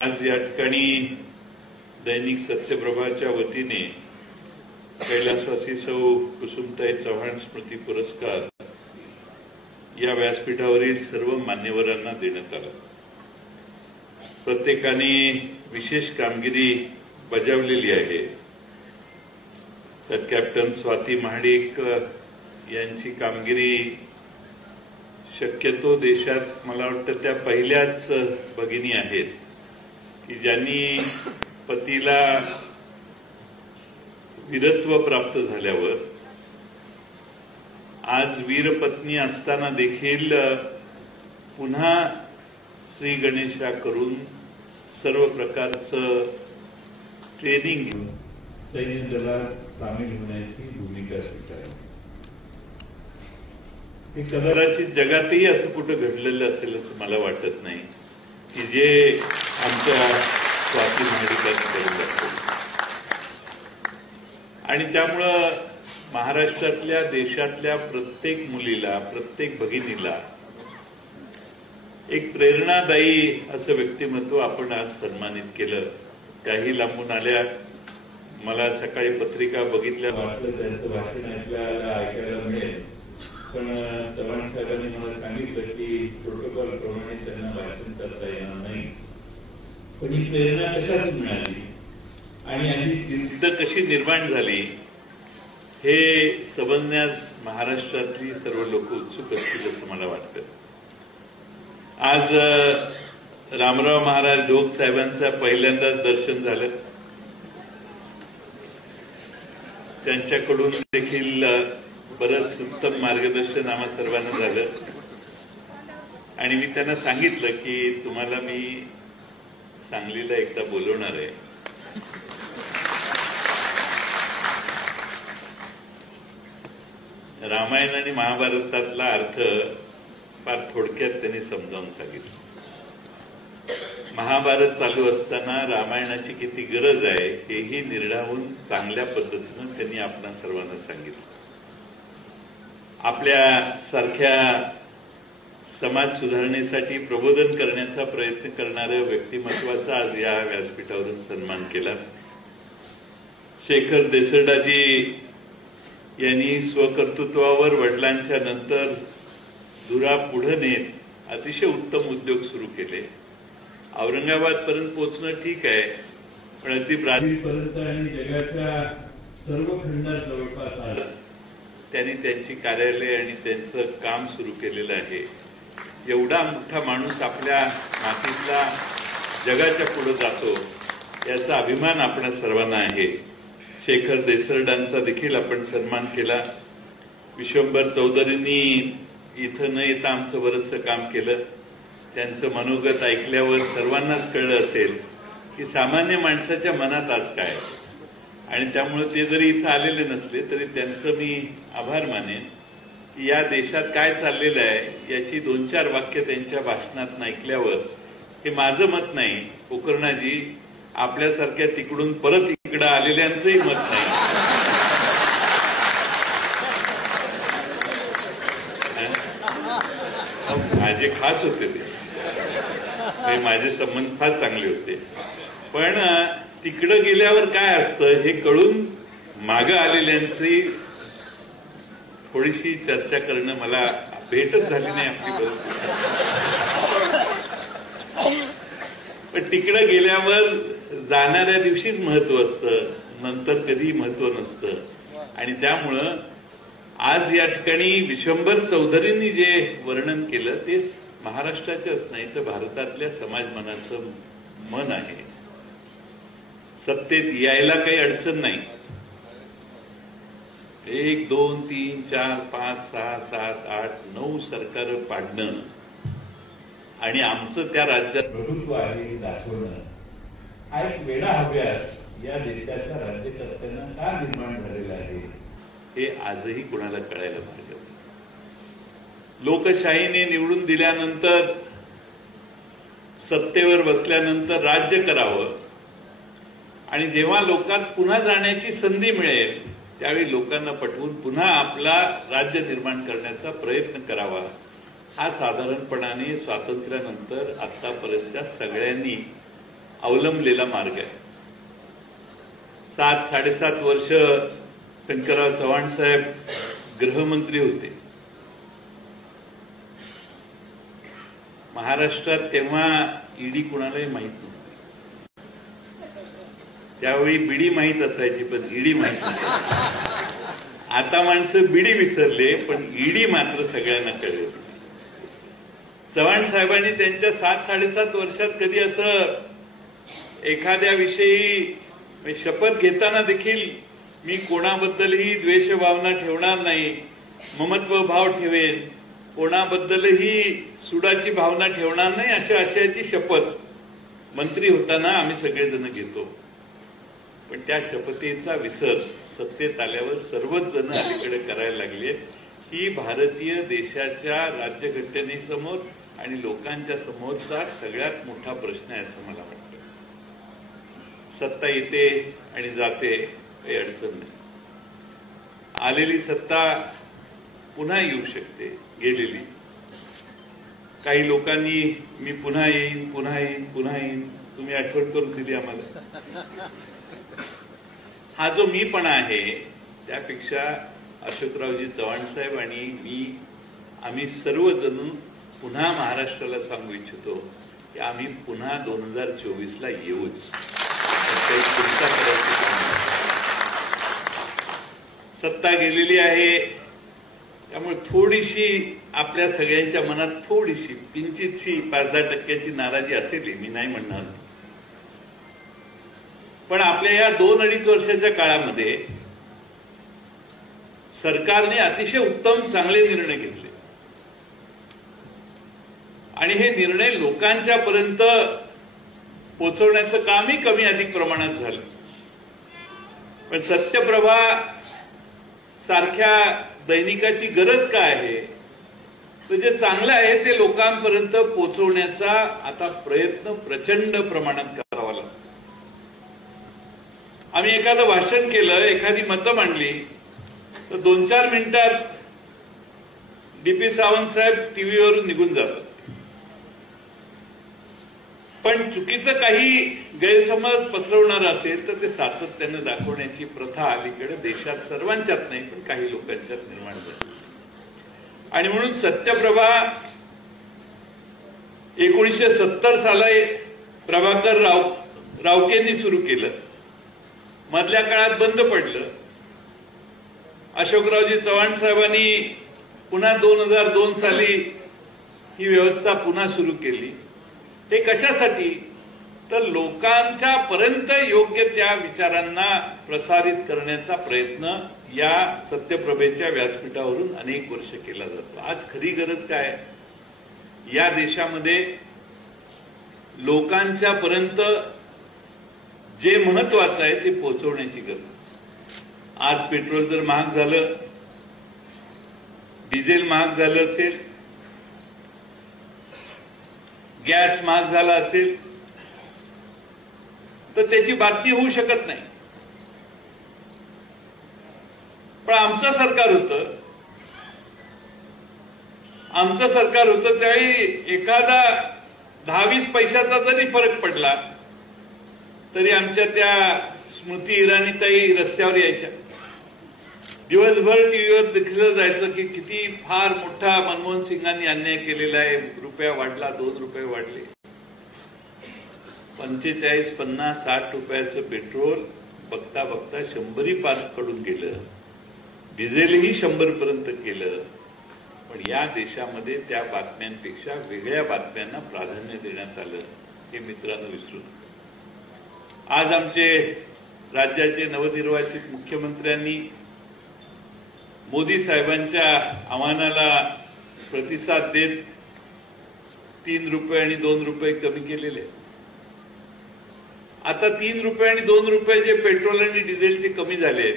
आज या ठिकाणी दैनिक सत्यप्रभाच्या वतीने कैलासवासी सौ कुसुमताई चव्हाण स्मृती पुरस्कार या व्यासपीठावरील सर्व मान्यवरांना देण्यात आला। प्रत्येकाने विशेष कामगिरी बजावलेली आहे। तर कॅप्टन स्वाती महाडिक यांची कामगिरी शक्यतो देशात मला वाटतं त्या पहिल्याच भगिनी आहेत की ज्यांनी पतीला वीरत्व प्राप्त झाल्यावर आज वीरपत्नी असताना देखील पुन्हा श्री गणेशा करून सर्व प्रकारचं ट्रेनिंग घेऊन सैन्य दलात सामील होण्याची भूमिका स्वीकारली। हे कदाचित जगातही असं कुठं घडलेलं असेल असं मला वाटत नाही की जे आमच्या स्वाती महाडिकांनी केलं असेल। आणि त्यामुळं महाराष्ट्रातल्या देशातल्या प्रत्येक मुलीला प्रत्येक भगिनीला एक प्रेरणादायी असं व्यक्तिमत्व आपण आज सन्मानित केलं। त्याही लांबून आल्या। मला सकाळी पत्रिका बघितल्या वाटलं त्यांचं भाषण ऐकायला मिळेल, पण चव्हाण साहेबांनी मला सांगितलं की प्रोटोकॉल प्रमाणे त्यांना भाषण करता येणार नाही। पण ही प्रेरणा कशातून मिळाली आणि आधी जिद्द कशी निर्माण झाली हे समजण्यास महाराष्ट्रातली सर्व लोक उत्सुक असतील असं मला वाटतं। आज रामराव महाराज ढोक साहेबांचं पहिल्यांदाच दर्शन झालं। त्यांच्याकडून देखील बरंच उत्तम मार्गदर्शन आम्हा सर्वांना झालं आणि मी त्यांना सांगितलं की तुम्हाला मी सांगलीला एकदा बोलवणार आहे। रामायण आणि महाभारतातला अर्थ फार थोडक्यात त्यांनी समजावून सांगितलं। महाभारत चालू असताना रामायणाची किती गरज आहे हेही निर्धारून चांगल्या पद्धतीनं त्यांनी आपणा सर्वांना सांगितलं। आपल्या सारख्या समाज सुधारणेसाठी प्रबोधन करण्याचा प्रयत्न करणाऱ्या व्यक्तिमत्वाचा आज या व्यासपीठावरून सन्मान केला। शेखर देसरडाजी यांनी स्वकर्तृत्वावर वडिलांच्या नंतर धुरा पुढे नेत अतिशय उत्तम उद्योग सुरू केले। औरंगाबादपर्यंत पोहोचणं ठीक आहे, पण अगदी ब्राझीलपर्यंत आणि जगाच्या सर्व खंडात जवळपास आलं त्यांनी त्यांची कार्यालय आणि त्यांचं काम सुरू केलेलं आहे। एवढा मोठा माणूस आपल्या मातीतला जगाच्या पुढे जातो याचा अभिमान आपल्या सर्वांना आहे। शेखर देसरडांचा देखील आपण सन्मान केला। विश्वंभर चौधरींनी इथं न येता आमचं बरंचसं काम केलं। त्यांचं मनोगत ऐकल्यावर सर्वांनाच कळलं असेल की सामान्य माणसाच्या मनात आज काय, आणि त्यामुळे ते जरी इथं आलेले नसले तरी त्यांचं मी आभार मानेन की या देशात काय चाललेलं आहे याची 2-4 वाक्य त्यांच्या भाषणात ऐकल्यावर हे माझं मत नाही, पोकर्णाजी आपल्यासारख्या तिकडून परत इकडं आलेल्यांचंही मत नाही। माझे खास होते ते माझे संबंध फार चांगले होते, पण तिकडं गेल्यावर काय असतं हे कळून मागं आलेल्यांची थोडीशी चर्चा करणं मला भेटच झाली नाही आपली पण तिकडं गेल्यावर जाणाऱ्या दिवशीच महत्व असतं, नंतर कधी महत्व नसतं। आणि त्यामुळं आज या ठिकाणी विश्वंभर चौधरींनी जे वर्णन केलं ते महाराष्ट्राच्याच नाही तर भारतातल्या समाज मनाचं मन आहे। सत्तेत यायला काही अडचण नाही। 1, 2, 3, 4, 5, 6, 7, 8, 9 सरकार पाडणं आणि आमचं त्या राज्यात प्रभुत्व आहे दाखवणं हा एक वेडा अभ्यास या देशाच्या राज्यकर्त्यांना का निर्माण झालेला आहे हे आजही कुणाला कळायला पाहिजे। लोकशाहीने निवडून दिल्यानंतर सत्तेवर बसल्यानंतर राज्य करावं आणि जेव्हा लोकांत पुन्हा जाण्याची संधी मिळेल त्यावेळी लोकांना पटवून पुन्हा आपला राज्य निर्माण करण्याचा प्रयत्न करावा हा साधारणपणाने स्वातंत्र्यानंतर आतापर्यंतच्या सगळ्यांनी अवलंबलेला मार्ग आहे. 7-7.5 वर्ष शंकरराव चव्हाण साहेब गृहमंत्री होते. महाराष्ट्रात तेव्हा ईडी कुणालाही माहित नव्हती. त्यावेळी बीडी माहीत असायची पण ईडी माहीत नाही. आता माणसं बीडी विसरले पण ईडी मात्र सगळ्यांना कळली. चव्हाण साहेबांनी त्यांच्या 7-7.5 वर्षात कधी असं एखाद्याविषयी शपथ घेताना देखील मी कोणाबद्दलही द्वेषभावना ठेवणार नाही, ममत्व भाव ठेवेन, कोणाबद्दलही सुडाची भावना ठेवणार नाही, अशा आशयाची शपथ मंत्री होताना आम्ही सगळेजण घेतो. पण त्या शपथेचा विसर सत्तेत आल्यावर सर्वच जण अलीकडे करायला लागले. ही भारतीय देशाच्या राज्यघटनेसमोर आणि लोकांच्या समोरचा सगळ्यात मोठा प्रश्न आहे असं मला वाटतं. सत्ता येते आणि जाते, काही अडचण नाही. आलेली सत्ता पुन्हा येऊ शकते, गेलेली. काही लोकांनी मी पुन्हा येईन पुन्हा येईन पुन्हा येईन, तुम्ही आठवण करून दिली आम्हाला. हा जो मीपणा आहे त्यापेक्षा अशोकरावजी चव्हाण साहेब आणि मी, आम्ही सर्वजण पुन्हा महाराष्ट्राला सांगू इच्छितो की आम्ही पुन्हा 2024ला येऊच. काही चिंता करायची काम नाही. सत्ता गेलेली आहे त्यामुळे थोडीशी आपल्या सगळ्यांच्या मनात थोडीशी किंचितशी 5-10% नाराजी असेल, मी नाही म्हणणार. पण आपल्या या 2-2.5 वर्षाच्या काळामध्ये सरकारने अतिशय उत्तम चांगले निर्णय घेतले आणि हे निर्णय लोकांच्या पर्यंत पोहोचवण्याचं कामही कमी अधिक प्रमाणात झालं. पण सत्यप्रभा सारख्या दैनिकाची गरज काय आहे, तर जे चांगलं आहे ते लोकांपर्यंत पोहोचवण्याचा आता प्रयत्न प्रचंड प्रमाणात करावा लागतो. आम्ही एखादं भाषण केलं, एखादी मतं मांडली तर 2-4 मिनिटात डीपी सावंत साहेब टीव्हीवरून निघून जातात. पण चुकीचं काही गैरसमज पसरवणार असेल तर ते सातत्यानं दाखवण्याची प्रथा अलीकडे देशात सर्वांच्यात नाही पण काही लोकांच्यात निर्माण झाली. आणि म्हणून सत्यप्रभा 1970 साली प्रभाकर रावकेंनी सुरू केलं, मधल्या काळात बंद पडलं. अशोकरावजी चव्हाण साहेबांनी पुन्हा 2002 साली ही व्यवस्था पुन्हा सुरू केली. हे कशासाठी, तर लोकांच्या पर्यंत योग्य त्या विचारांना प्रसारित करण्याचा प्रयत्न या सत्यप्रभेच्या व्यासपीठावरून अनेक वर्ष केला जातो. आज खरी गरज काय, या देशामध्ये लोकांच्या पर्यंत जे महत्वाचं आहे ते पोहोचवण्याची गरज. आज पेट्रोल जर महाग झालं, डिझेल महाग झालं असेल, गॅस महाग झाला असेल तर त्याची बातमी होऊ शकत नाही. पण आमचं सरकार होतं त्यावेळी एखादा 10-20 पैशाचा जरी फरक पडला तरी आमच्या त्या स्मृती इराणीताई रस्त्यावर यायच्या. दिवसभर टीव्हीवर दिसलं जायचं की किती फार मोठा मनमोहन सिंगांनी अन्याय केलेला आहे, रुपया वाढला, 2 रुपये वाढले. 45, 50, 60 रुपयाचं पेट्रोल बघता बघता 100ही पार कडून गेलं. डिझेलही 100 पर्यंत केलं. पण या देशामध्ये त्या बातम्यांपेक्षा वेगळ्या बातम्यांना प्राधान्य देण्यात आलं, हे मित्रांनो विसरू नका. आज आमचे राज्याचे नवनिर्वाचित मुख्यमंत्र्यांनी मोदी साहेबांच्या आव्हानाला प्रतिसाद देत 3 रुपये आणि 2 रुपये कमी केलेले. आता 3 रुपये आणि 2 रुपये जे पेट्रोल आणि डिझेलचे कमी झाले आहेत,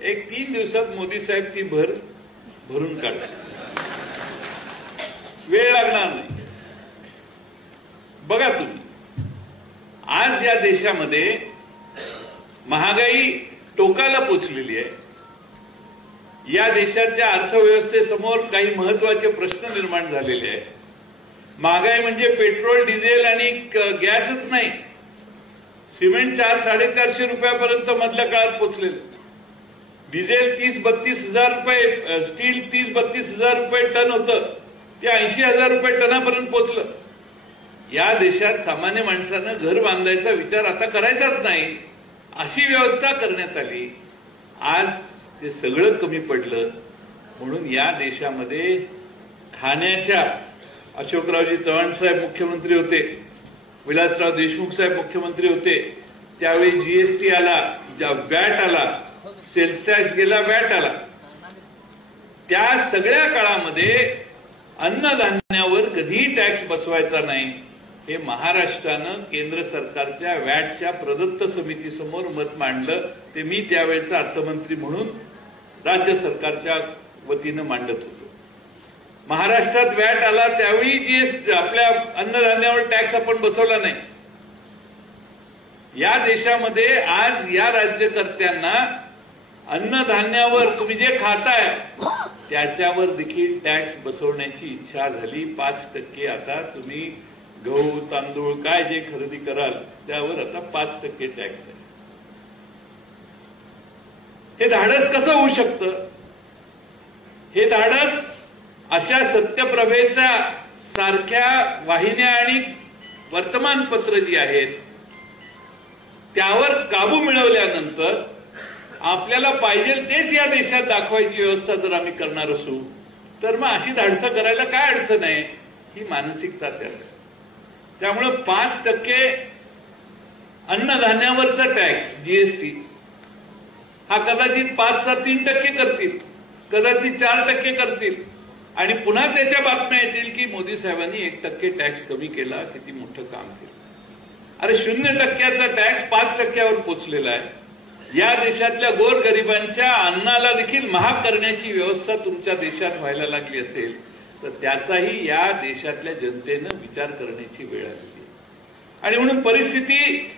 एक 3 दिवसात मोदी साहेब ती भरून काढतात. वेळ लागणार नाही. बघा तुम्ही, आज या देशामध्ये महागाई टोकाला पोचलेली आहे. या देशाच्या अर्थव्यवस्थेसमोर काही महत्वाचे प्रश्न निर्माण झालेले आहेत. महागाई म्हणजे पेट्रोल, डिझेल आणि गॅसच नाही, सिमेंट 400-450 रुपयापर्यंत मधल्या काळात पोहोचलेलं, डिझेल 30-32 हजार रुपये, स्टील 30-32 हजार रुपये टन होतं, ते 80,000 रुपये टनापर्यंत पोहोचलं. या देशात सामान्य माणसानं घर बांधायचा विचार आता करायचाच नाही, अशी व्यवस्था करण्यात आली. आज ते सगळं कमी पडलं. म्हणून या देशामध्ये खाण्याच्या, अशोकरावजी चव्हाण साहेब मुख्यमंत्री होते, विलासराव देशमुख साहेब मुख्यमंत्री होते, त्यावेळी जीएसटी आला, वॅट आला, सेल्स टॅक्स गेला, वॅट आला. त्या सगळ्या काळामध्ये अन्नधान्यावर कधीही टॅक्स बसवायचा नाही, हे महाराष्ट्रानं केंद्र सरकारच्या वॅटच्या प्रदत्त समितीसमोर मत मांडलं. ते मी त्यावेळेचा अर्थमंत्री म्हणून राज्य सरकारच्या वतीनं मांडत होतो. महाराष्ट्रात वॅट आला त्यावेळी जीएसटी, आपल्या अन्नधान्यावर टॅक्स आपण बसवला नाही. या देशामध्ये आज या राज्यकर्त्यांना अन्नधान्यावर तुम्ही जे खाताय त्याच्यावर देखील टॅक्स बसवण्याची इच्छा झाली. 5% आता तुम्ही गहू, तांदूळ काय जे खरेदी कराल त्यावर आता 5% टॅक्स आहे. हे धाडस कसं होऊ शकतं? हे धाडस अशा सत्यप्रभेच्या सारख्या वाहिन्या आणि वर्तमानपत्र जी आहेत त्यावर काबू मिळवल्यानंतर आपल्याला पाहिजे तेच या देशात दाखवायची व्यवस्था जर आम्ही करणार असू तर मग अशी धाडसं करायला काय अडचण आहे? ही मानसिकता त्यात. त्यामुळे 5% अन्नधान्यावरचा टॅक्स जीएसटी हा कदाचित 5-3% करतील, कदाचित 4% करतील आणि पुन्हा त्याच्या बातम्या येतील की मोदी साहेबांनी 1% टॅक्स कमी केला, किती मोठं काम केलं. अरे 0%चा टॅक्स 5%वर पोचलेला आहे. या देशातल्या गोरगरिबांच्या अन्नाला देखील महाग करण्याची व्यवस्था तुमच्या देशात व्हायला लागली असेल तर त्याचाही या देशातल्या जनतेनं विचार करण्याची वेळ आली. आणि म्हणून परिस्थिती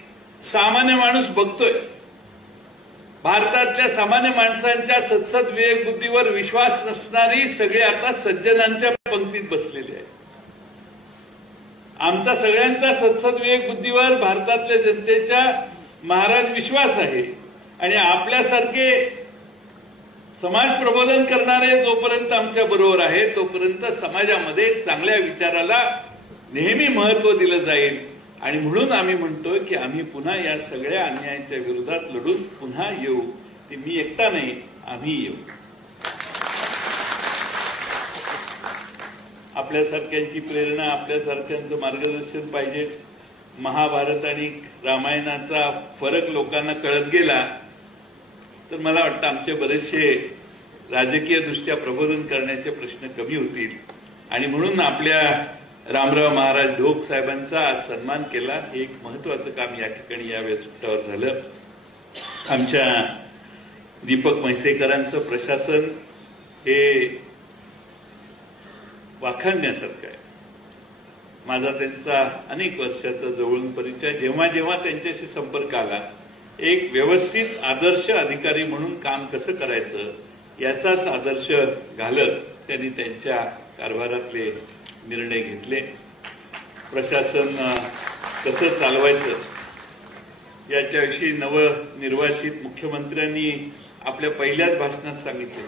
सामान्य माणूस बघतोय. भारतातल्या सामान्य माणसांच्या सद्सद विवेक बुद्धीवर विश्वास नसणारी सगळे आता सज्जनांच्या पंक्तीत बसलेले आहेत. आमचा सगळ्यांचा सद्सद विवेक बुद्धीवर भारतातल्या जनतेच्या महाराज विश्वास आहे आणि आपल्यासारखे समाज प्रबोधन करणारे जोपर्यंत आमच्या बरोबर आहे तोपर्यंत समाजामध्ये चांगल्या विचाराला नेहमी महत्व दिलं जाईल. आणि म्हणून आम्ही म्हणतोय की आम्ही पुन्हा या सगळ्या अन्यायाच्या विरोधात लढून पुन्हा येऊ. ते मी एकटा नाही, आम्ही येऊ. आपल्यासारख्यांची प्रेरणा, आपल्यासारख्यांचं मार्गदर्शन पाहिजे. महाभारत आणि रामायणाचा फरक लोकांना कळत गेला तर मला वाटतं आमचे बरेचसे राजकीय दृष्ट्या प्रबोधन करण्याचे प्रश्न कमी होतील. आणि म्हणून आपल्या रामराव महाराज ढोक साहेबांचा आज सन्मान केला. हे एक महत्वाचं काम या ठिकाणी या व्यासपीठावर झालं. आमच्या दीपक म्हैसेकरांचं प्रशासन हे वाखाणण्यासारखं आहे. माझा त्यांचा अनेक वर्षाचा जवळून परिचय. जेव्हा जेव्हा त्यांच्याशी संपर्क आला, एक व्यवस्थित आदर्श अधिकारी म्हणून काम कसं करायचं याचाच आदर्श घालत त्यांनी त्यांच्या कारभारातले निर्णय घेतले. प्रशासन कसं चालवायचं याच्याविषयी नवनिर्वाचित मुख्यमंत्र्यांनी आपल्या पहिल्याच भाषणात सांगितलं.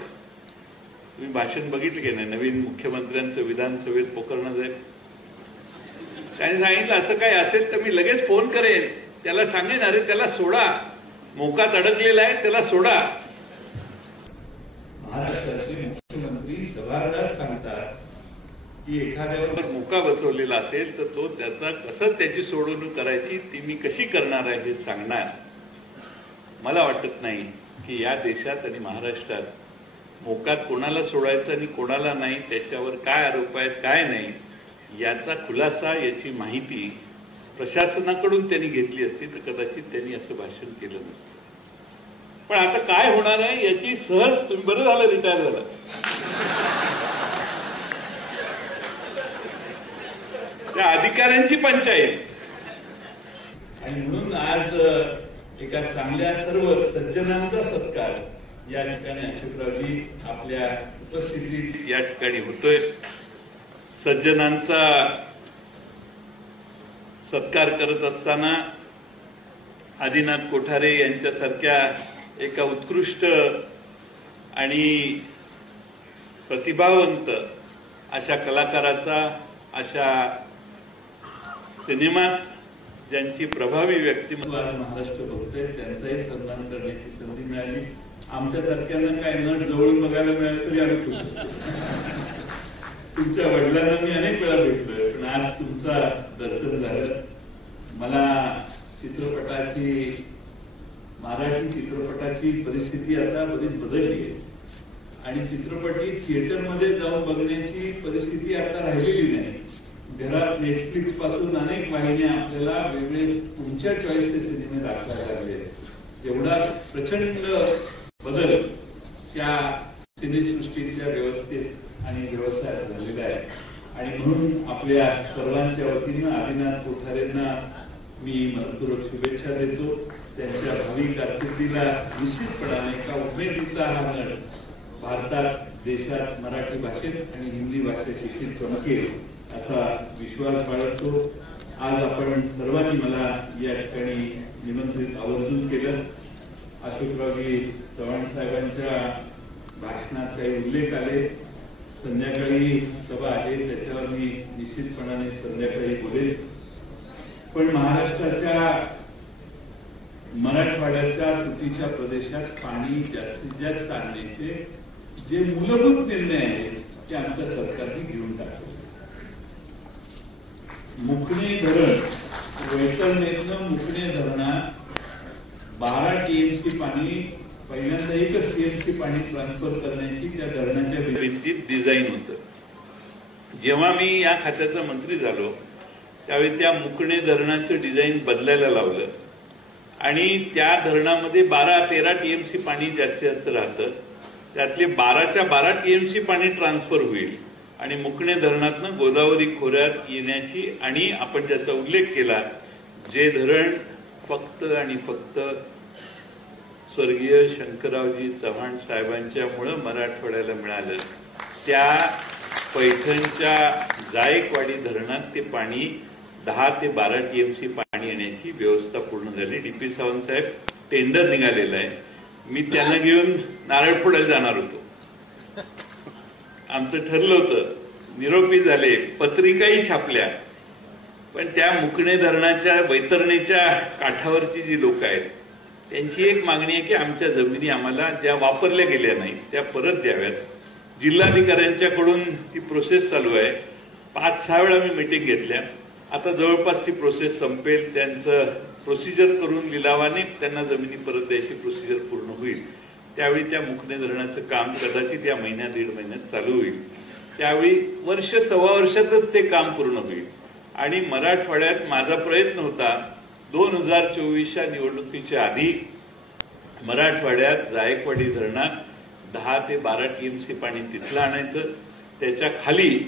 तुम्ही भाषण बघितलं की नाही? नवीन मुख्यमंत्र्यांचं विधानसभेत पोकरणं जाईल. त्यांनी सांगितलं असं काय असेल तर मी लगेच फोन करेन, त्याला सांगेन अरे त्याला सोडा, मोकात अडकलेला आहे त्याला सोडा. महाराष्ट्राचे मुख्यमंत्री सभागृहात सांगतात की एखाद्यावर मोका बसवलेला असेल तर तो त्याचा कसं त्याची सोडवणूक करायची ती मी कशी करणार आहे हे सांगणार. मला वाटत नाही की या देशात आणि महाराष्ट्रात मोकात कोणाला सोडायचं आणि कोणाला नाही, त्याच्यावर काय आरोप आहेत काय नाही याचा खुलासा, याची माहिती प्रशासनाकडून त्यांनी घेतली असती तर कदाचित त्यांनी असं भाषण केलं नसतं. पण आता काय होणार आहे याची सहज, तुम्ही बरं झालं रिटायर झाला, त्या अधिकाऱ्यांची पंचायत. आणि म्हणून आज एका चांगल्या सर्व सज्जनांचा सत्कार या ठिकाणी अशोकरावजी आपल्या उपस्थितीत या ठिकाणी होतोय. सज्जनांचा सत्कार करत असताना आदिनाथ कोठारे यांच्यासारख्या एका उत्कृष्ट आणि प्रतिभावंत अशा कलाकाराचा, अशा सिनेमात ज्यांची प्रभावी व्यक्तिमत्व महाराष्ट्र बघतोय त्यांचाही सन्मान करण्याची संधी मिळाली. आमच्यासारख्यांना काय नट जवळून बघायला मिळालं तरी आम्ही खुश असतो. तुमच्या वडिलांना मी अनेक वेळा भेटलोय, पण आज तुमचा दर्शन झालं. मला चित्रपटाची, मराठी चित्रपटाची परिस्थिती आता बरीच बदलली आहे आणि चित्रपटी थिएटरमध्ये जाऊन बघण्याची परिस्थिती आता राहिलेली नाही. घरात नेटफ्लिक्स पासून अनेक वाहिन्या आपल्याला वेगळे तुमच्या चॉईसचे सिनेमे दाखवायला लागले. एवढा प्रचंड बदल त्या सिनेसृष्टीच्या व्यवस्थेत आणि व्यवसायात झालेला आहे आणि म्हणून आपल्या सर्वांच्या वतीनं आदिनाथ कोठारेंना मी मनपूर्वक शुभेच्छा देतो. त्यांच्या भावी कारकिर्दीला निश्चितपणाने एका उमेदीचा हा नट भारतात, देशात, मराठी भाषेत आणि हिंदी भाषेत देखील चमकेल असा विश्वास बाळगतो. आज आपण सर्वांनी मला या ठिकाणी निमंत्रित आवर्जून केलं. अशोकरावजी चव्हाण साहेबांच्या भाषणात काही उल्लेख आले. संध्याकाळी सभा आहे, त्याच्यावर मी निश्चितपणाने संध्याकाळी बोलेन. पण महाराष्ट्राच्या, मराठवाड्याच्या तुटीच्या प्रदेशात पाणी जास्तीत जास्त आणण्याचे जे मूलभूत निर्णय आहेत ते आमच्या सरकारने घेऊन टाकले. मुकणे धरण, वैतरणीतनं मुकणे धरणात 12 टीएमसी पाणी, पहिल्यांदा 1 टीएमसी पाणी ट्रान्सफर करण्याची त्या धरणाच्या भिंतीत डिझाईन होतं. जेव्हा मी या खात्याचा मंत्री झालो त्यावेळी त्या मुकणे धरणाचं डिझाईन बदलायला लावलं आणि त्या धरणामध्ये 12-13 टीएमसी पाणी जास्तीत जास्त राहतं. त्यातले 12च्या 12 टीएमसी पाणी ट्रान्सफर होईल आणि मुकणे धरणातनं गोदावरी खोऱ्यात येण्याची, आणि आपण ज्याचा उल्लेख केला, जे धरण फक्त आणि फक्त स्वर्गीय शंकररावजी चव्हाण साहेबांच्यामुळे मराठवाड्याला मिळालं, त्या पैठणच्या जायकवाडी धरणात ते पाणी 10 ते 12 टीएमसी पाणी येण्याची व्यवस्था पूर्ण झाली. डीपी सावंत साहेब टेंडर निघालेलं आहे. मी त्यांना घेऊन नारळ फोडायला जाणार होतो. आमचं ठरलं होतं, निरोपी झाले, पत्रिकाही छापल्या, पण त्या मुकणे धरणाच्या, वैतरणीच्या काठावरची जी लोक आहेत त्यांची एक मागणी आहे की आमच्या जमिनी आम्हाला ज्या वापरल्या गेल्या नाहीत त्या परत द्याव्यात. जिल्हाधिकाऱ्यांच्याकडून ती प्रोसेस चालू आहे. 5-6 वेळा मी मीटिंग घेतल्या. आता जवळपास ती प्रोसेस संपेल. त्यांचं प्रोसिजर करून लिलावाने त्यांना जमिनी परत द्यायची प्रोसिजर पूर्ण होईल. त्यावेळी त्या मुकणे धरणाचं काम कदाचित या महिन्यात, 1.5 महिन्यात चालू होईल. त्यावेळी वर्ष, सव्वा वर्षातच ते काम पूर्ण होईल. आणि मराठवाड्यात माझा प्रयत्न होता 2024च्या निवडणुकीच्या आधी मराठवाड्यात जायकवाडी धरणात 10 ते 12 टीएमसी पाणी तिथलं आणायचं. त्याच्या खाली,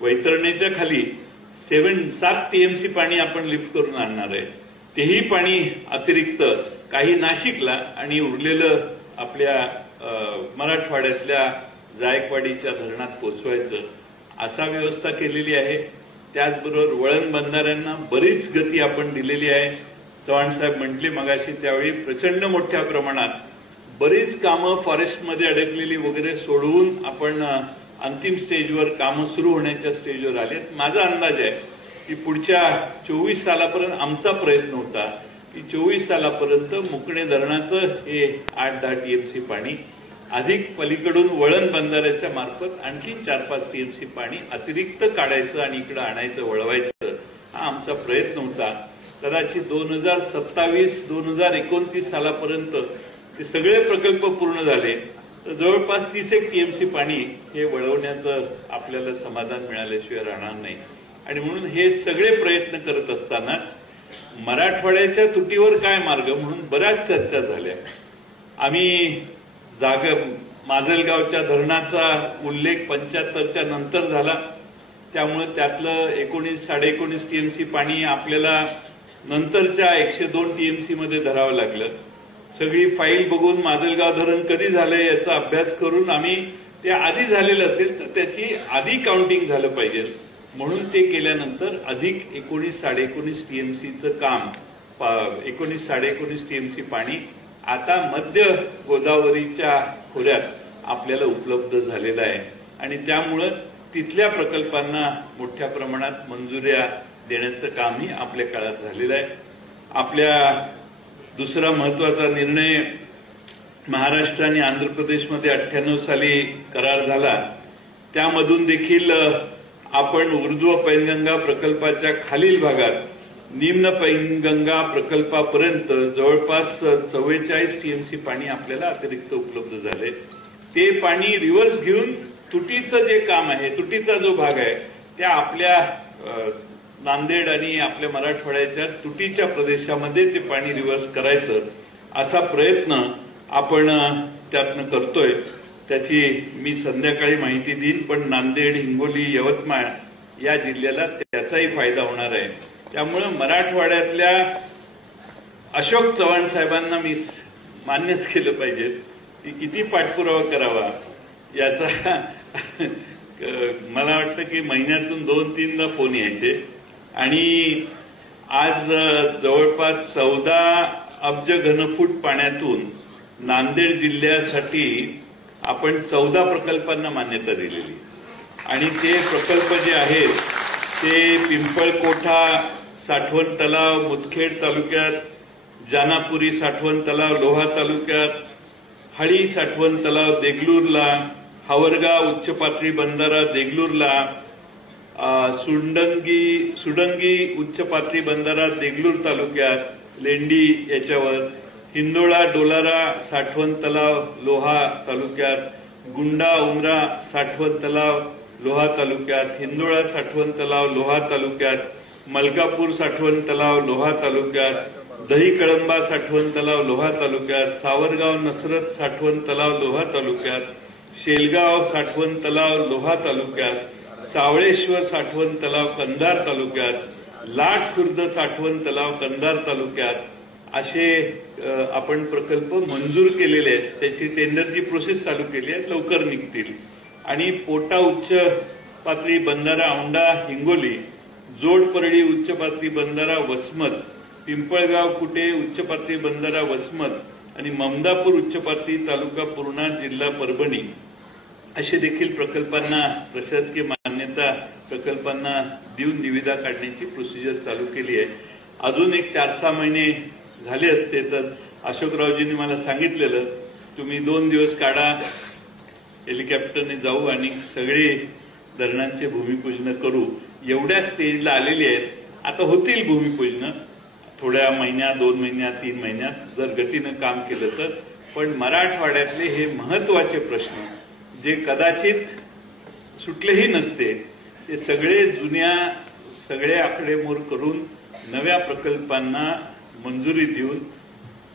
वैतरणीच्या खाली 7 टीएमसी पाणी आपण लिफ्ट करून आणणार आहे. तेही पाणी अतिरिक्त काही नाशिकला आणि उरलेलं आपल्या मराठवाड्यातल्या जायकवाडीच्या धरणात पोचवायचं, असा व्यवस्था केलेली आहे. त्याचबरोबर वळण बंधाऱ्यांना बरीच गती आपण दिलेली आहे. चव्हाण साहेब म्हटले मगाशी, त्यावेळी प्रचंड मोठ्या प्रमाणात बरीच कामं फॉरेस्टमध्ये अडकलेली वगैरे सोडवून आपण अंतिम स्टेजवर कामं सुरू होण्याच्या स्टेजवर आलेत. माझा अंदाज आहे की पुढच्या 24 सालापर्यंत आमचा प्रयत्न होता की 24 सालापर्यंत मुकणे धरणाचं हे 8-10 टीएमसी पाणी अधिक पलीकडून वळण बंधाऱ्याच्या मार्फत आणखी 4-5 टीएमसी पाणी अतिरिक्त काढायचं आणि इकडे आणायचं, वळवायचं, हा आमचा प्रयत्न होता. कदाचित 2027-2029 सालापर्यंत ते सगळे प्रकल्प पूर्ण झाले तर जवळपास 30 टीएमसी पाणी हे वळवण्याचं आपल्याला समाधान मिळाल्याशिवाय राहणार नाही. आणि म्हणून हे सगळे प्रयत्न करत असतानाच मराठवाड्याच्या तुटीवर काय मार्ग म्हणून बऱ्याच चर्चा झाल्या. आम्ही माजलगावच्या धरणाचा उल्लेख 75च्या नंतर झाला, त्यामुळे त्यातलं 19-19.5 टीएमसी पाणी आपल्याला नंतरच्या 102 टीएमसी मध्ये धरावं लागलं. सगळी फाईल बघून माजलगाव धरण कधी झालंय याचा अभ्यास करून आम्ही ते आधी झालेलं असेल तर त्याची आधी काउंटिंग झालं पाहिजे म्हणून ते केल्यानंतर अधिक 19-19.5 टीएमसीचं काम 19-19.5 टीएमसी पाणी आता मध्य गोदावरीच्या खोऱ्यात आपल्याला उपलब्ध झालेलं आहे आणि त्यामुळे तिथल्या प्रकल्पांना मोठ्या प्रमाणात मंजुऱ्या देण्याचं कामही आपल्या काळात झालेलं आहे. आपल्या दुसरा महत्वाचा निर्णय महाराष्ट्र आणि आंध्र प्रदेशमध्ये 98 साली करार झाला. त्यामधून देखील आपण ऊर्ध्व पैनगंगा प्रकल्पाच्या खालील भागात निम्न पैनगंगा प्रकल्पापर्यंत जवळपास 44 टीएमसी पाणी आपल्याला अतिरिक्त उपलब्ध झाले. ते पाणी रिव्हर्स घेऊन तुटीचं जे काम आहे, तुटीचा जो भाग आहे त्या आपल्या नांदेड आणि आपल्या मराठवाड्याच्या तुटीच्या प्रदेशामध्ये ते पाणी रिव्हर्स करायचं असा प्रयत्न आपण त्यातनं करतोय. त्याची मी संध्याकाळी माहिती देईन, पण नांदेड, हिंगोली, यवतमाळ या जिल्ह्याला त्याचाही फायदा होणार आहे. त्यामुळे मराठवाड्यातल्या अशोक चव्हाण साहेबांना मी मान्यच केलं पाहिजे की किती पाठपुरावा करावा याचा मला वाटतं की महिन्यातून 2-3दा फोन यायचे आणि आज जवळपास 14 अब्ज घनफूट पाण्यातून नांदेड जिल्ह्यासाठी आपण 14 प्रकल्पांना मान्यता दिलेली आणि ते प्रकल्प जे आहेत ते पिंपळकोठा साठवण तलाव मुदखेड तालुक्यात, जानापुरी साठवण तलाव लोहा तालुक्यात, हळी साठवण तलाव देगलूरला, हावरगाव उच्च पातळी बंधारा देगलूरला, सुडंगी उच्च पातळी बंधारा देगलूर तालुक्यात लेंडी याच्यावर, हिंदोळा डोलारा साठवण तलाव लोहा तालुक्यात, गुंडा उमरा साठवण तलाव लोहा तालुक्यात, हिंदोळा साठवण तलाव लोहा तालुक्यात, मलकापूर साठवण तलाव लोहा तालुक्यात, दही कळंबा साठवण तलाव लोहा तालुक्यात, सावरगाव नसरत साठवण तलाव लोहा तालुक्यात, शेलगाव साठवण तलाव लोहा तालुक्यात, सावळेश्वर साठवण तलाव कंधार तालुक्यात, लाट खुर्द साठवण तलाव कंधार तालुक्यात असे आपण प्रकल्प मंजूर केलेले आहेत. त्याची टेंडरची प्रोसेस चालू केली आहे, लवकर निघतील. आणि पोटा उच्च पातळी बंधारा औंढा हिंगोली, जोडपरळी उच्च पातळी बंधारा वसमत, पिंपळगाव कुटे उच्च पातळी बंधारा वसमत आणि ममदापूर उच्च पातळी तालुका पूर्णा जिल्हा परभणी असे देखील प्रकल्पांना प्रशासकीय मान्यता प्रकल्पांना देऊन निविदा काढण्याची प्रोसिजर चालू केली आहे. अजून एक 4-6 महिने झाले असते तर अशोकरावजींनी मला सांगितलेलं तुम्ही 2 दिवस काढा, हेलिकॉप्टरने जाऊ आणि सगळे धरणांचे भूमिपूजन करू. एवढ्या स्टेजला आलेली आहेत. आता होतील भूमिपूजन थोड्या महिन्यात, 2 महिन्यात, 3 महिन्यात जर गतीनं काम केलं तर. पण मराठवाड्यातले हे महत्वाचे प्रश्न जे कदाचित सुटलेही नसते ते सगळे आकडेमोड करून नव्या प्रकल्पांना मंजुरी देऊन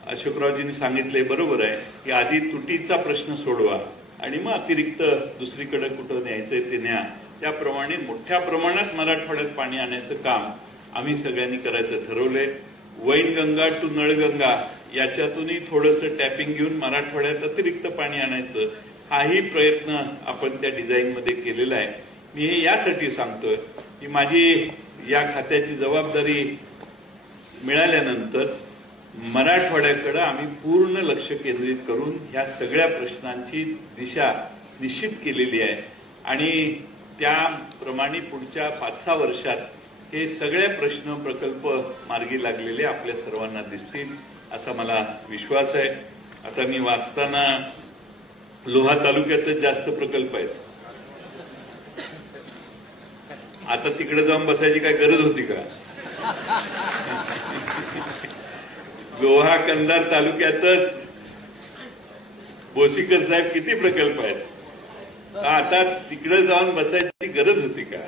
अशोकरावजींनी सांगितले बरोबर आहे की आधी तुटीचा प्रश्न सोडवा आणि मग अतिरिक्त दुसरीकडे कुठं न्यायचंय ते न्या. त्याप्रमाणे मोठ्या प्रमाणात मराठवाड्यात पाणी आणण्याचं काम आम्ही सगळ्यांनी करायचं ठरवलंय. वैनगंगा टू नळगंगा याच्यातूनही थोडंसं टॅपिंग घेऊन मराठवाड्यात अतिरिक्त पाणी आणायचं हाही प्रयत्न आपण त्या डिझाईनमध्ये केलेला आहे. मी हे यासाठी सांगतोय की माझी या खात्याची जबाबदारी मिळाल्यानंतर मराठवाड्याकडे आम्ही पूर्ण लक्ष केंद्रित करून ह्या सगळ्या प्रश्नांची दिशा निश्चित केलेली आहे आणि त्याप्रमाणे पुढच्या 5-6 वर्षात हे सगळे प्रश्न प्रकल्प मार्गी लागलेले आपल्या सर्वांना दिसतील असा मला विश्वास आहे. आता मी वाचताना लोहा तालुक्यातच जास्त प्रकल्प आहेत. आता तिकडे जाऊन बसायची काय गरज होती का? लोहा कंधार तालुक्यातच बोसीकर साहेब किती प्रकल्प आहेत. आता तिकडे जाऊन बसायची गरज होती का?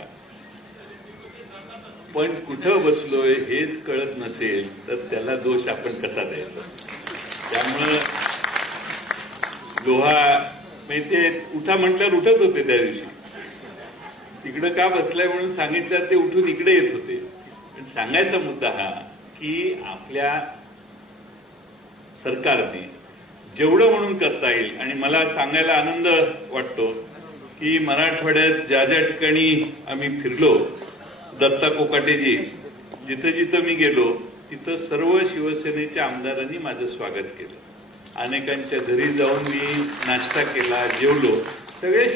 पण कुठं बसलोय हेच कळत नसेल तर त्याला दोष आपण कसा द्यायचा. त्यामुळं लोहा ते उठा म्हटल्यावर उठत होते त्या दिवशी. तिकडं का बसलाय म्हणून सांगितलं ते उठून इकडे येत होते. पण सांगायचा मुद्दा हा की आपल्या सरकारने जेवढं म्हणून करता येईल आणि मला सांगायला आनंद वाटतो की मराठवाड्यात ज्या ज्या ठिकाणी आम्ही फिरलो, दत्ता कोकाटेजी जिथं जिथं मी गेलो तिथं सर्व शिवसेनेच्या आमदारांनी माझं स्वागत केलं. अनेकांच्या घरी जाऊन मी नाश्ता केला, जेवलो. सगळे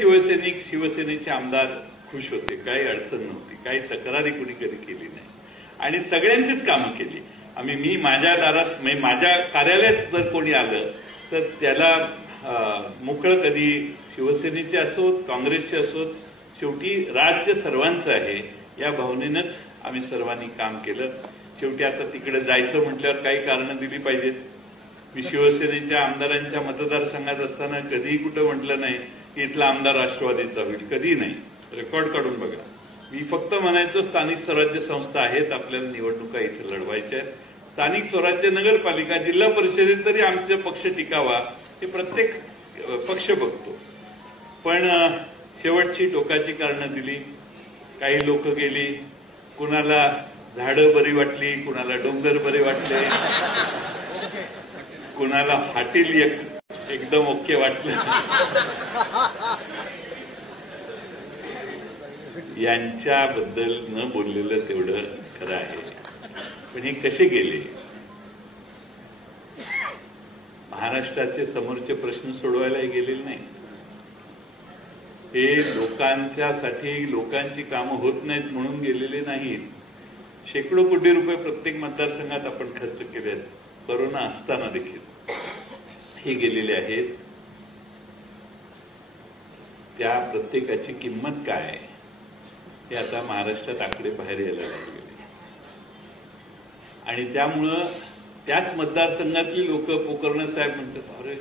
शिवसेनेचे आमदार खुश होते, काही अडचण नव्हती, काही तक्रारी कुणी कधी केली नाही आणि सगळ्यांचीच कामं केली. मी माझ्या दारात माझ्या कार्यालयात जर कोणी आलं तर त्याला मोकळं, कधी शिवसेनेचे असोत काँग्रेसचे असोत, शेवटी राज्य सर्वांचं आहे या भावनेनंच आम्ही सर्वांनी काम केलं. शेवटी आता तिकडे जायचं म्हटल्यावर काही कारणं दिली पाहिजेत. मी शिवसेनेच्या आमदारांच्या मतदारसंघात असताना कधीही कुठं म्हटलं नाही की इथला आमदार राष्ट्रवादीचा होईल, कधीही नाही. रेकॉर्ड काढून बघा. मी फक्त म्हणायचो स्थानिक स्वराज्य संस्था आहेत, आपल्याला निवडणुका इथे लढवायच्या आहेत. स्थानिक स्वराज्य, नगरपालिका, जिल्हा परिषदेत तरी आमचा पक्ष टिकावा हे प्रत्येक पक्ष बघतो. पण शेवटची टोकाची कारणं दिली. काही लोक गेली, कुणाला झाडं बरी वाटली, कुणाला डोंगर बरे वाटले, कुणाला हाटील एकदम ओके वाटलं. यांच्याबद्दल न बोललेलं तेवढं खरं आहे. पण हे कसे गेले? महाराष्ट्राचे समोरचे प्रश्न सोडवायला गेलेले नाही. हे लोकांच्यासाठी, लोकांची कामं होत नाहीत म्हणून गेलेले नाहीत. शेकडो कोटी रुपये प्रत्येक मतदारसंघात आपण खर्च केले आहेत, कोरोना असताना देखील हे गेलेले आहेत. त्या प्रत्येकाची किंमत काय हे आता महाराष्ट्रात आकडे बाहेर यायला लागले आणि त्यामुळं त्याच मतदारसंघातली लोक पोकर्ण साहेब म्हणतात, अरे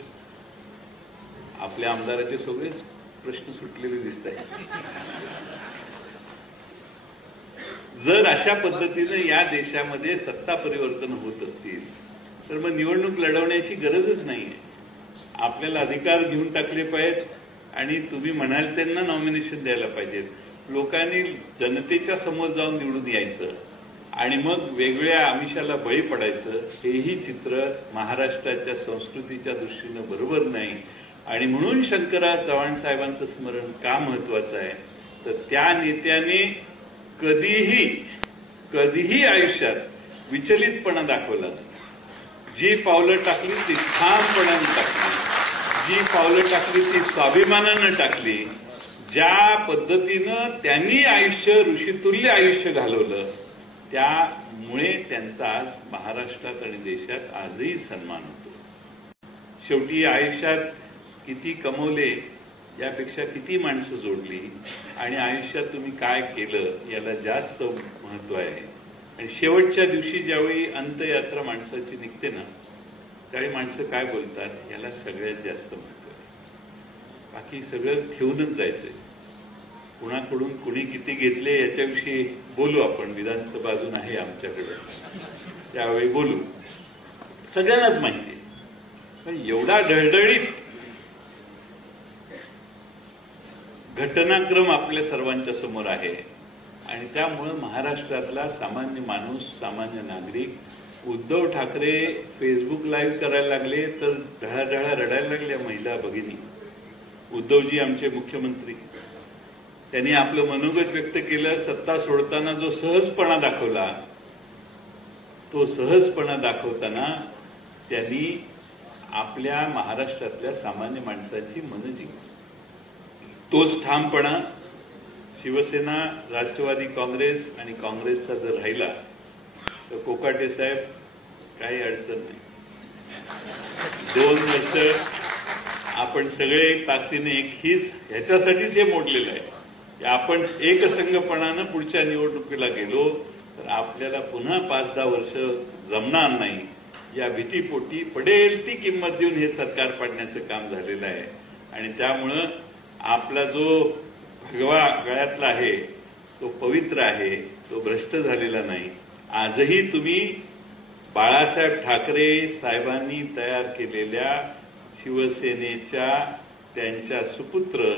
आपल्या आमदाराचे सगळेच प्रश्न सुटलेले दिसत आहेत. जर अशा पद्धतीनं या देशामध्ये सत्ता परिवर्तन होत असतील तर मग निवडणूक लढवण्याची गरजच नाहीये. आपल्याला अधिकार घेऊन टाकले पाहिजेत आणि तुम्ही म्हणाल त्यांना नॉमिनेशन द्यायला पाहिजेत. लोकांनी जनतेच्या समोर जाऊन निवडून यायचं आणि मग वेगवेगळ्या आमिषाला बळी पडायचं, हेही चित्र महाराष्ट्राच्या संस्कृतीच्या दृष्टीनं बरोबर नाही. आणि म्हणून शंकरराव चव्हाण साहेबांचं स्मरण का महत्वाचं आहे तर त्या नेत्याने कधीही आयुष्यात विचलितपणा दाखवला नाही. जी पावलं टाकली ती ठामपणाने टाकली, जी पावलं टाकली ती स्वाभिमानानं टाकली. ज्या पद्धतीनं त्यांनी आयुष्य, ऋषितुल्य आयुष्य घालवलं, त्यामुळे त्यांचा आज महाराष्ट्रात आणि देशात आजही सन्मान होतो. शेवटी आयुष्यात किती कमवले यापेक्षा किती माणसं जोडली आणि आयुष्यात तुम्ही काय केलं याला जास्त महत्व आहे. आणि शेवटच्या दिवशी ज्यावेळी अंत्ययात्रा माणसाची निघते ना, त्यावेळी माणसं काय बोलतात याला सगळ्यात जास्त महत्व आहे. बाकी सगळं ठेवूनच जायचंय. कुणाकडून कुणी किती घेतले याच्याविषयी बोलू आपण, विधानसभा अजून आहे आमच्याकडे, त्यावेळी बोलू. सगळ्यांनाच माहिती आहे. पण एवढा ढळढळीत घटनाक्रम आपल्या सर्वांच्या समोर आहे आणि त्यामुळं महाराष्ट्रातला सामान्य माणूस, सामान्य नागरिक, उद्धव ठाकरे फेसबुक लाईव्ह करायला लागले तर ढळाढळा रडायला लागल्या महिला भगिनी. उद्धवजी आमचे मुख्यमंत्री, त्यांनी आपलं मनोगत व्यक्त केलं. सत्ता सोडताना जो सहजपणा दाखवला, तो सहजपणा दाखवताना त्यांनी आपल्या महाराष्ट्रातल्या सामान्य माणसांची मनं जिंकली. तोच ठामपणा शिवसेना, राष्ट्रवादी काँग्रेस आणि काँग्रेसचा जर राहिला तर कोकाटे साहेब काही अडचण नाही. 2 वर्ष आपण सगळे ताकदीने हीच ह्याच्यासाठीच हे मोडलेलं आहे की आपण एकसंघपणानं पुढच्या निवडणुकीला गेलो तर आपल्याला पुन्हा 5-10 वर्ष जमणार नाही. या भीतीपोटी पडेल ती किंमत देऊन हे सरकार पाडण्याचं काम झालेलं आहे. आणि त्यामुळं आपला जो भगवा गळ्यातला आहे तो पवित्र आहे, तो भ्रष्ट झालेला नाही. आजही तुम्ही बाळासाहेब ठाकरे साहेबांनी तयार केलेल्या शिवसेनेच्या, त्यांच्या सुपुत्र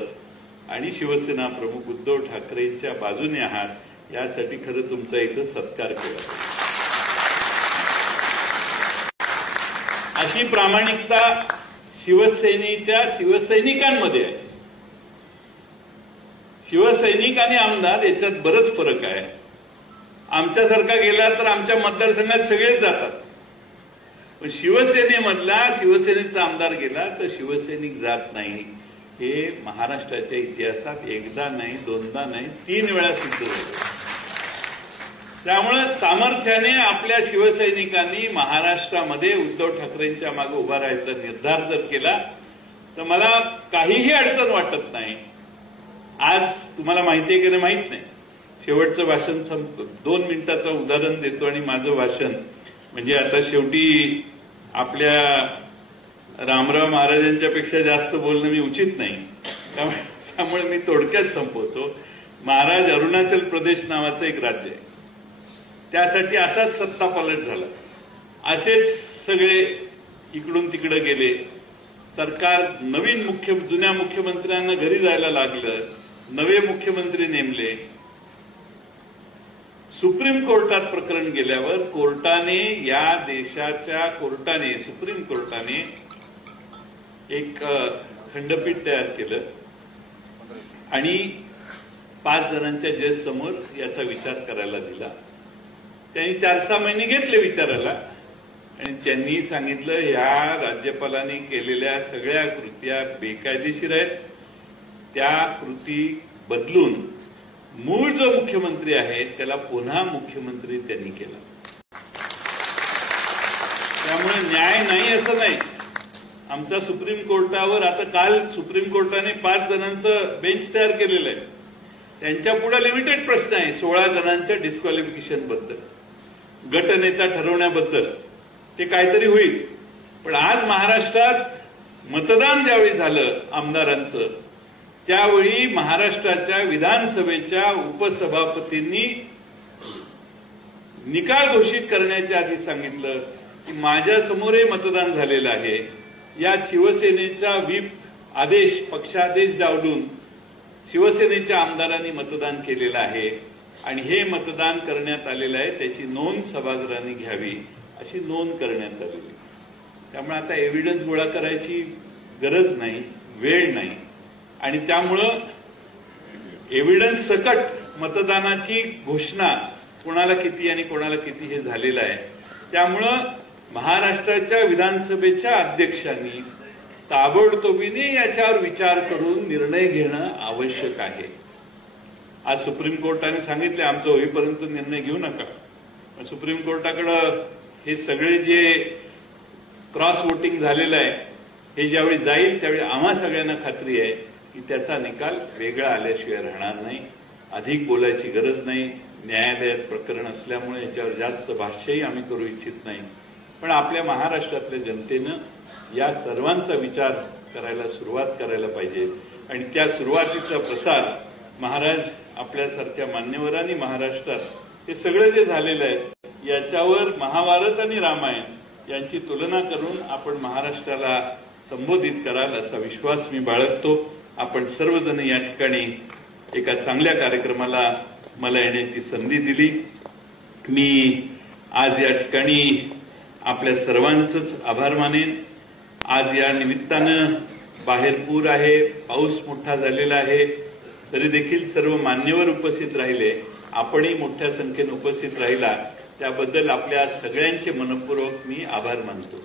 आणि शिवसेना प्रमुख उद्धव ठाकरेंच्या बाजूने आहात. यासाठी खरं तुमचा इथं सत्कार केला. अशी प्रामाणिकता शिवसेनेच्या शिवसैनिकांमध्ये आहे. शिवसैनिक आणि आमदार याच्यात बरंच फरक आहे. आमच्यासारखा गेला तर आमच्या मतदारसंघात सगळेच जातात. पण शिवसेनेमधला शिवसेनेचा आमदार गेला तर शिवसैनिक जात नाही. हे महाराष्ट्राच्या इतिहासात एकदा नाही, दोनदा नाही, 3 वेळा सिद्ध झालं. त्यामुळे सामर्थ्याने आपल्या शिवसैनिकांनी महाराष्ट्रामध्ये उद्धव ठाकरेंच्या मागे उभा राहायचा निर्धार जर केला तर मला काहीही अडचण वाटत नाही. आज तुम्हाला माहिती आहे की नाही माहित नाही, शेवटचं भाषण 2 मिनिटाचं उदाहरण देतो आणि माझं भाषण म्हणजे आता शेवटी आपल्या रामराव महाराजांच्या पेक्षा जास्त बोलणं मी उचित नाही, त्यामुळे मी थोडक्यात संपवतो. महाराज अरुणाचल प्रदेश नावाचं एक राज्य आहे, त्यासाठी असाच सत्ता पालट झाला. असेच सगळे इकडून तिकडे गेले. सरकार जुन्या मुख्यमंत्र्यांना घरी जायला लागलं, नवे मुख्यमंत्री नेमले. सुप्रीम कोर्टात प्रकरण गेल्यावर कोर्टाने या देशाच्या सुप्रीम कोर्टाने एक खंडपीठ तयार केलं आणि 5 जणांच्या जज समोर याचा विचार करायला दिला. त्यांनी 4-6 महिने घेतले विचारायला आणि त्यांनी सांगितलं या राज्यपालांनी केलेल्या सगळ्या कृत्या बेकायदेशीर आहेत. त्या कृती बदलून मूळ जो मुख्यमंत्री आहे त्याला पुन्हा मुख्यमंत्री त्यांनी केला. त्यामुळे न्याय नाही असं नाही. आमच्या सुप्रीम कोर्टावर आता काल सुप्रीम कोर्टाने 5 जणांचं बेंच तयार केलेलं आहे. त्यांच्या पुढे लिमिटेड प्रश्न आहे 16 जणांच्या डिस्क्वालिफिकेशन बद्दल, गटनेता ठरवण्याबद्दल. ते काहीतरी होईल. पण आज महाराष्ट्रात मतदान ज्यावेळी झालं आमदारांचं, त्यावेळी महाराष्ट्राच्या विधानसभेच्या उपसभापतींनी निकाल घोषित करण्याच्या आधी सांगितलं की माझ्यासमोरही मतदान झालेलं आहे. या शिवसेनेचा व्हीप आदेश, पक्षादेश डावलून शिवसेनेच्या आमदारांनी मतदान केलेलं आहे आणि हे मतदान करण्यात आलेलं आहे, त्याची नोंद सभागृहांनी घ्यावी अशी नोंद करण्यात आलेली. त्यामुळे आता एव्हिडन्स गोळा करायची गरज नाही, वेळ नाही आणि त्यामुळं एव्हिडन्स सकट मतदानाची घोषणा कोणाला किती आणि कोणाला किती हे झालेलं आहे. त्यामुळं महाराष्ट्राच्या विधानसभेच्या अध्यक्षांनी ताबडतोबीने याच्यावर विचार करून निर्णय घेणं आवश्यक आहे. आज सुप्रीम कोर्टाने सांगितले आमचं होईपर्यंत निर्णय घेऊ नका. सुप्रीम कोर्टाकडे हे सगळे जे क्रॉस वोटिंग झालेलं आहे हे ज्यावेळी जाईल त्यावेळी आम्हा सगळ्यांना खात्री आहे की त्याचा निकाल वेगळा आल्याशिवाय राहणार नाही. अधिक बोलायची गरज नाही. न्यायालयात प्रकरण असल्यामुळे याच्यावर जास्त भाष्यही आम्ही करू इच्छित नाही. पण आपल्या महाराष्ट्रातल्या जनतेनं या सर्वांचा विचार करायला सुरुवात करायला पाहिजे आणि त्या सुरुवातीचा प्रसार महाराज आपल्यासारख्या मान्यवरांनी महाराष्ट्रात हे सगळं जे झालेलं आहे याच्यावर महाभारत आणि रामायण यांची तुलना करून आपण महाराष्ट्राला संबोधित कराल असा विश्वास मी बाळगतो. आपण सर्वजण या ठिकाणी एका चांगल्या कार्यक्रमाला मला येण्याची संधी दिली. मी आज या ठिकाणी आपल्या सर्वांचंच आभार मानेन. आज या निमित्तानं बाहेर पूर आहे, पाऊस मोठा झालेला आहे, तरी देखील सर्व मान्यवर उपस्थित राहिले. आपणही मोठ्या संख्येने उपस्थित राहिला त्याबद्दल आपल्या सगळ्यांचे मनपूर्वक मी आभार मानतो.